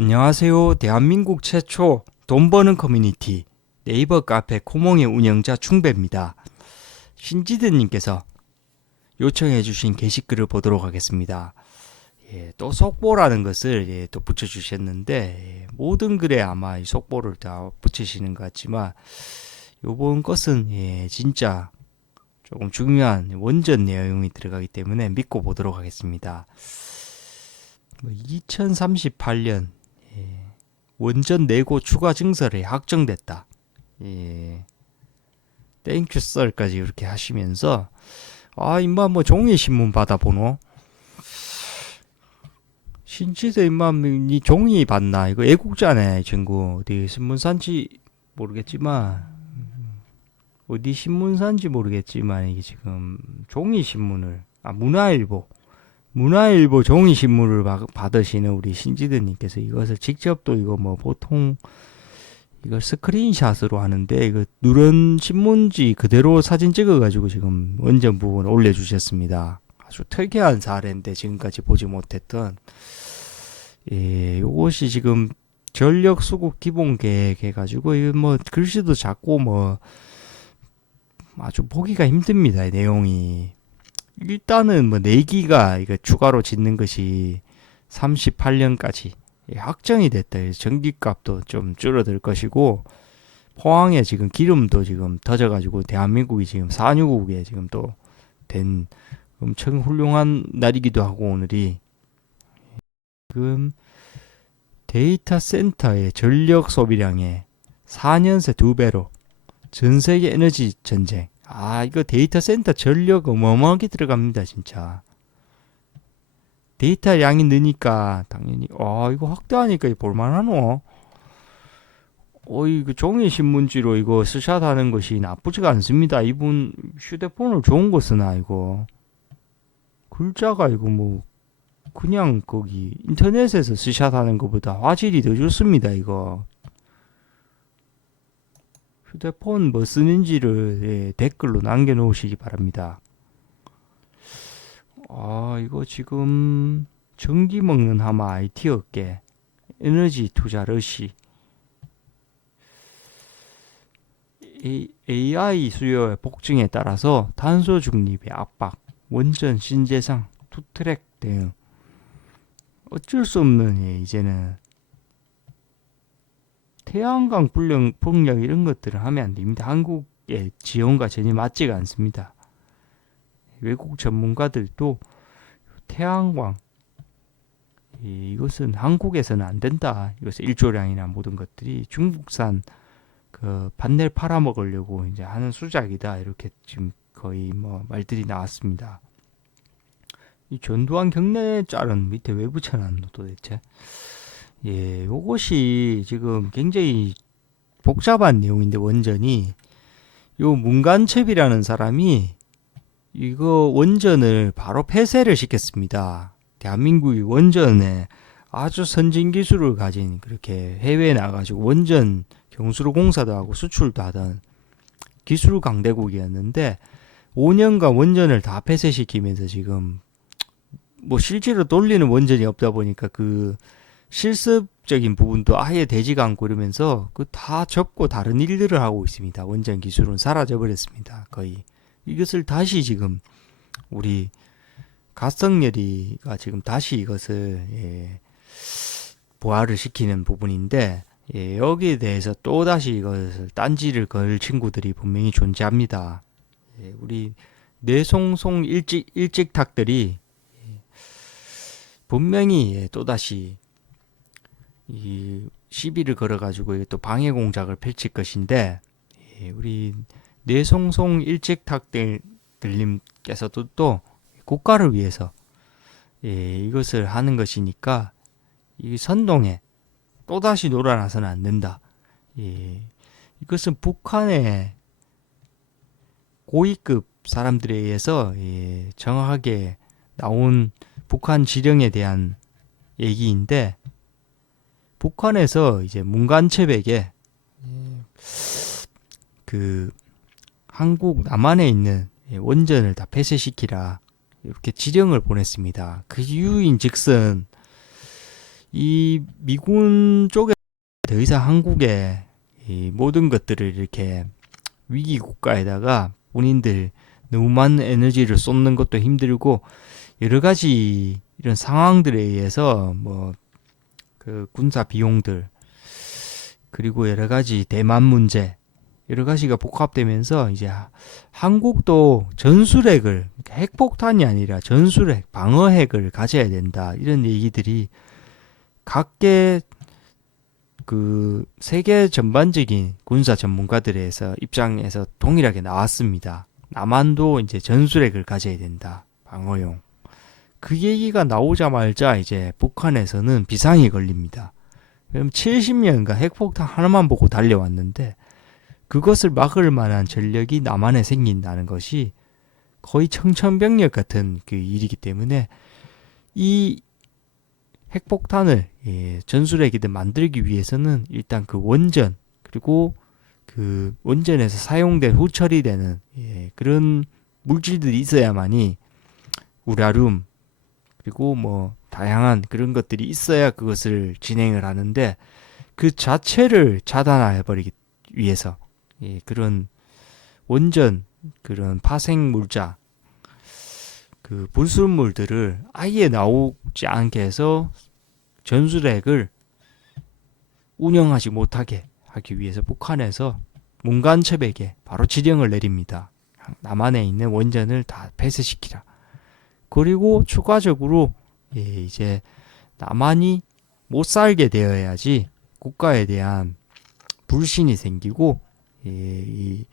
안녕하세요. 대한민국 최초 돈 버는 커뮤니티 네이버 카페 코몽의 운영자 충배입니다. 신지드님께서 요청해 주신 게시글을 보도록 하겠습니다. 예, 또 속보라는 것을 예, 또 붙여주셨는데 예, 모든 글에 아마 이 속보를 다 붙이시는 것 같지만 요번 것은 예, 진짜 조금 중요한 원전 내용이 들어가기 때문에 믿고 보도록 하겠습니다. 2038년 예, 원전 내고 추가 증설이 확정됐다. 예. 땡큐 썰까지 이렇게 하시면서 아 임마 뭐 종이 신문 받아보노? 신치도 임마 니 종이 받나? 이거 애국자네 이 친구 어디 신문산지 모르겠지만 어디 신문산지 모르겠지만 이게 지금 종이 신문을 아 문화일보 문화일보 종이 신문을 바- 받으시는 우리 신지드님께서 이것을 직접 또 이거 뭐 보통 이걸 스크린샷으로 하는데 이거 누런 신문지 그대로 사진 찍어가지고 지금 원전 부분 올려주셨습니다. 아주 특이한 사례인데 지금까지 보지 못했던 예, 요것이 지금 전력 수급 기본 계획 해가지고 이거 뭐 글씨도 작고 뭐 아주 보기가 힘듭니다. 이 내용이 일단은 뭐 내기가 이거 추가로 짓는 것이 38년까지 예, 확정이 됐다. 전기값도 좀 줄어들 것이고 포항에 지금 기름도 지금 터져가지고 대한민국이 지금 산유국에 지금 또 된 엄청 훌륭한 날이기도 하고 오늘이 지금 데이터 센터의 전력 소비량의 4년 새두 배로 전 세계 에너지 전쟁. 아 이거 데이터 센터 전력 어마어마하게 들어갑니다 진짜. 데이터 양이 느니까 당연히 아 이거 확대하니까 볼만하노. 어 이거 종이 신문지로 이거 스샷 하는 것이 나쁘지가 않습니다. 이분 휴대폰을 좋은 거 쓰나 이거 글자가 이거 뭐 그냥 거기 인터넷에서 스샷 하는 것보다 화질이 더 좋습니다. 이거 휴대폰 뭐 쓰는지를 예, 댓글로 남겨놓으시기 바랍니다. 아, 이거 지금 전기 먹는 하마 IT 업계 에너지 투자 러시 AI 수요의 폭증에 따라서 탄소 중립의 압박, 원전 신재생, 투트랙 대응 어쩔 수 없는 예, 이제는 태양광 풍력, 풍력 이런 것들을 하면 안 됩니다. 한국의 지원과 전혀 맞지가 않습니다. 외국 전문가들도 태양광 이- 이것은 한국에서는 안 된다. 이것은 일조량이나 모든 것들이 중국산 그 판넬 팔아먹으려고 이제 하는 수작이다. 이렇게 지금 거의 뭐 말들이 나왔습니다. 이 전두환 경례 짤은 밑에 왜 붙여놨노 도대체? 예, 요것이 지금 굉장히 복잡한 내용인데 원전이 요 문간첩이라는 사람이 이거 원전을 바로 폐쇄를 시켰습니다. 대한민국이 원전에 아주 선진 기술을 가진 그렇게 해외에 나가지고 원전 경수로 공사도 하고 수출도 하던 기술 강대국이었는데 5년간 원전을 다 폐쇄시키면서 지금 뭐 실제로 돌리는 원전이 없다 보니까 그 실습적인 부분도 아예 되지가 않고 이러면서 그 다 접고 다른 일들을 하고 있습니다. 원전 기술은 사라져 버렸습니다. 거의 이것을 다시 지금 우리 가성열이가 지금 다시 이것을 예, 부활을 시키는 부분인데 예, 여기에 대해서 또 다시 이것을 딴지를 걸 친구들이 분명히 존재합니다. 예, 우리 뇌송송 일찍 일찍탁들이 예, 분명히 예, 또 다시 이 시비를 걸어가지고 또 방해 공작을 펼칠 것인데 예, 우리 뇌송송 일찍탁들 들님께서도 또 국가를 위해서 예, 이것을 하는 것이니까 이 선동에 또다시 놀아나서는 안 된다. 예, 이것은 북한의 고위급 사람들에 의해서 예, 정확하게 나온 북한 지령에 대한 얘기인데 북한에서 이제 문간첩에게 그 한국 남한에 있는 예, 원전을 다 폐쇄시키라 이렇게 지령을 보냈습니다. 그 이유인즉슨 이 미군 쪽에 더 이상 한국에 이 모든 것들을 이렇게 위기 국가에다가 본인들 너무 많은 에너지를 쏟는 것도 힘들고 여러 가지 이런 상황들에 의해서 뭐 그 군사 비용들 그리고 여러 가지 대만 문제 여러 가지가 복합되면서 이제 한국도 전술핵을 핵폭탄이 아니라 전술핵 방어핵을 가져야 된다 이런 얘기들이 각계 그 세계 전반적인 군사 전문가들에서 입장에서 동일하게 나왔습니다. 남한도 이제 전술핵을 가져야 된다. 방어용. 그 얘기가 나오자마자 이제 북한에서는 비상이 걸립니다. 그럼 70년간 핵폭탄 하나만 보고 달려왔는데 그것을 막을 만한 전력이 남한에 생긴다는 것이 거의 청천벽력 같은 그 일이기 때문에 이 핵폭탄을 예, 전술핵이든 만들기 위해서는 일단 그 원전 그리고 그 원전에서 사용된 후 처리되는 예, 그런 물질들이 있어야만이 우라륨 그리고 뭐 다양한 그런 것들이 있어야 그것을 진행을 하는데 그 자체를 차단해 버리기 위해서 예, 그런 원전 그런 파생 물자 그 불순물들을 아예 나오지 않게 해서 전술핵을 운영하지 못하게 하기 위해서 북한에서 문간첩에게 바로 지령을 내립니다. 남한에 있는 원전을 다 폐쇄시키라. 그리고 추가적으로 예, 이제 남한이 못 살게 되어야지 국가에 대한 불신이 생기고 예, 이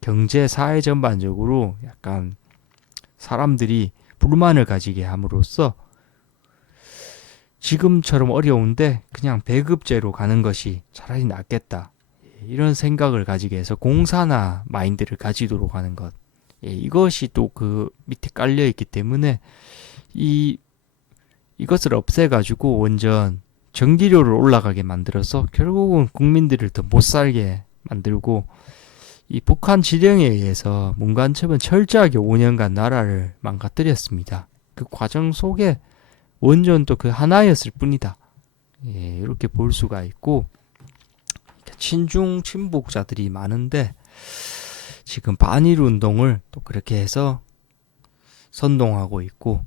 경제 사회 전반적으로 약간 사람들이 불만을 가지게 함으로써 지금처럼 어려운데 그냥 배급제로 가는 것이 차라리 낫겠다. 예, 이런 생각을 가지게 해서 공산화 마인드를 가지도록 하는 것. 예, 이것이 또 그 밑에 깔려 있기 때문에 이 이것을 없애가지고 원전 전기료를 올라가게 만들어서 결국은 국민들을 더 못 살게 만들고 이 북한 지령에 의해서 문간첩은 철저하게 5년간 나라를 망가뜨렸습니다. 그 과정 속에 원전도 그 하나였을 뿐이다. 예, 이렇게 볼 수가 있고 친중 친북자들이 많은데 지금 반일 운동을 또 그렇게 해서 선동하고 있고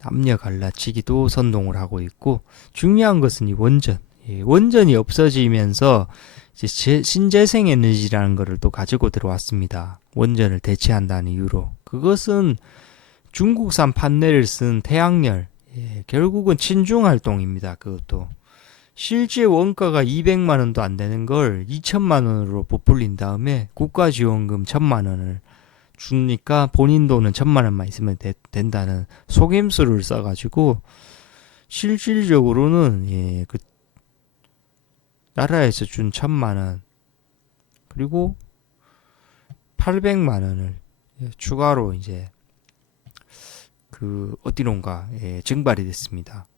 남녀 갈라치기도 선동을 하고 있고 중요한 것은 이 원전 예, 원전이 없어지면서 이제 신재생 에너지라는 것을 또 가지고 들어왔습니다. 원전을 대체한다는 이유로 그것은 중국산 판넬을 쓴 태양열 예, 결국은 친중 활동입니다. 그것도 실제 원가가 200만 원도 안 되는 걸 2천만 원으로 부풀린 다음에 국가 지원금 1천만 원을 주니까 본인 돈은 천만 원만 있으면 되, 된다는 속임수를 써 가지고 실질적으로는 예, 그 나라에서 준 천만 원 그리고 800만 원을 예, 추가로 이제 그 어디론가 예, 증발이 됐습니다.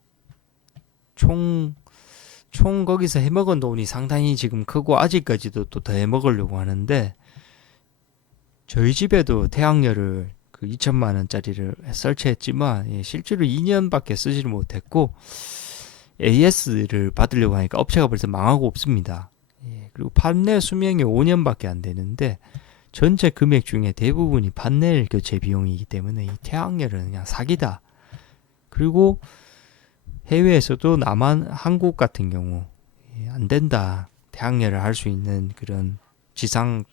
총, 총 거기서 해먹은 돈이 상당히 지금 크고 아직까지도 또 더 해먹으려고 하는데 저희 집에도 태양열을 그 2천만 원짜리를 설치했지만 예, 실제로 2년밖에 쓰지를 못했고 AS를 받으려고 하니까 업체가 벌써 망하고 없습니다. 예, 그리고 판넬 수명이 5년밖에 안 되는데 전체 금액 중에 대부분이 판넬 교체 비용이기 때문에 이 태양열은 그냥 사기다. 그리고 해외에서도 남한 한국 같은 경우 예, 안 된다. 태양열을 할수 있는 그런 지상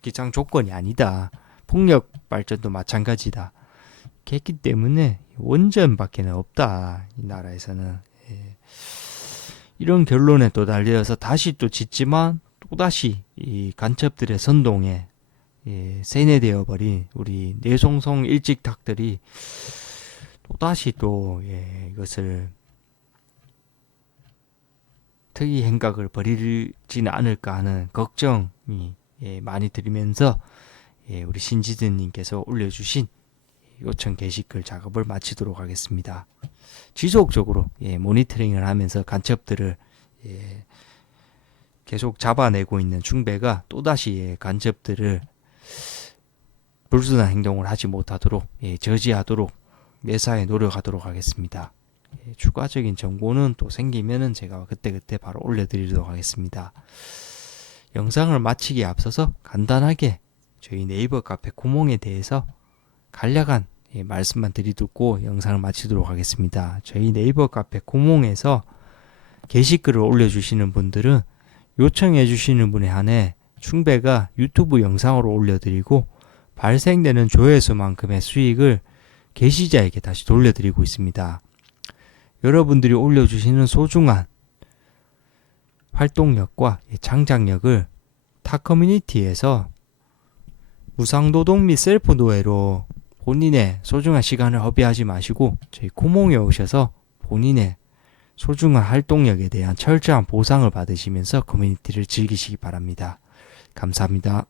기상 조건이 아니다. 폭력 발전도 마찬가지다. 했기 때문에 원전밖에 없다. 이 나라에서는 예. 이런 결론에 또 달려서 다시 또 짓지만 또 다시 이 간첩들의 선동에 예, 세뇌되어 버린 우리 내송성 일직탁들이 또 다시 또 예, 이것을 특이 행각을 벌이지는 않을까 하는 걱정이 예, 많이 들으면서 예, 우리 신지드님께서 올려주신 요청 게시글 작업을 마치도록 하겠습니다. 지속적으로 예, 모니터링을 하면서 간첩들을 예, 계속 잡아내고 있는 중배가 또다시 예, 간첩들을 불순한 행동을 하지 못하도록 예, 저지하도록 매사에 노력하도록 하겠습니다. 예, 추가적인 정보는 또 생기면은 제가 그때그때 바로 올려드리도록 하겠습니다. 영상을 마치기에 앞서서 간단하게 저희 네이버 카페 구몽에 대해서 간략한 예, 말씀만 드리고 영상을 마치도록 하겠습니다. 저희 네이버 카페 구몽에서 게시글을 올려주시는 분들은 요청해 주시는 분에 한해 충배가 유튜브 영상으로 올려드리고 발생되는 조회수만큼의 수익을 게시자에게 다시 돌려드리고 있습니다. 여러분들이 올려주시는 소중한 활동력과 창작력을 타 커뮤니티에서 무상노동 및 셀프 노예로 본인의 소중한 시간을 허비하지 마시고 저희 코몽에 오셔서 본인의 소중한 활동력에 대한 철저한 보상을 받으시면서 커뮤니티를 즐기시기 바랍니다. 감사합니다.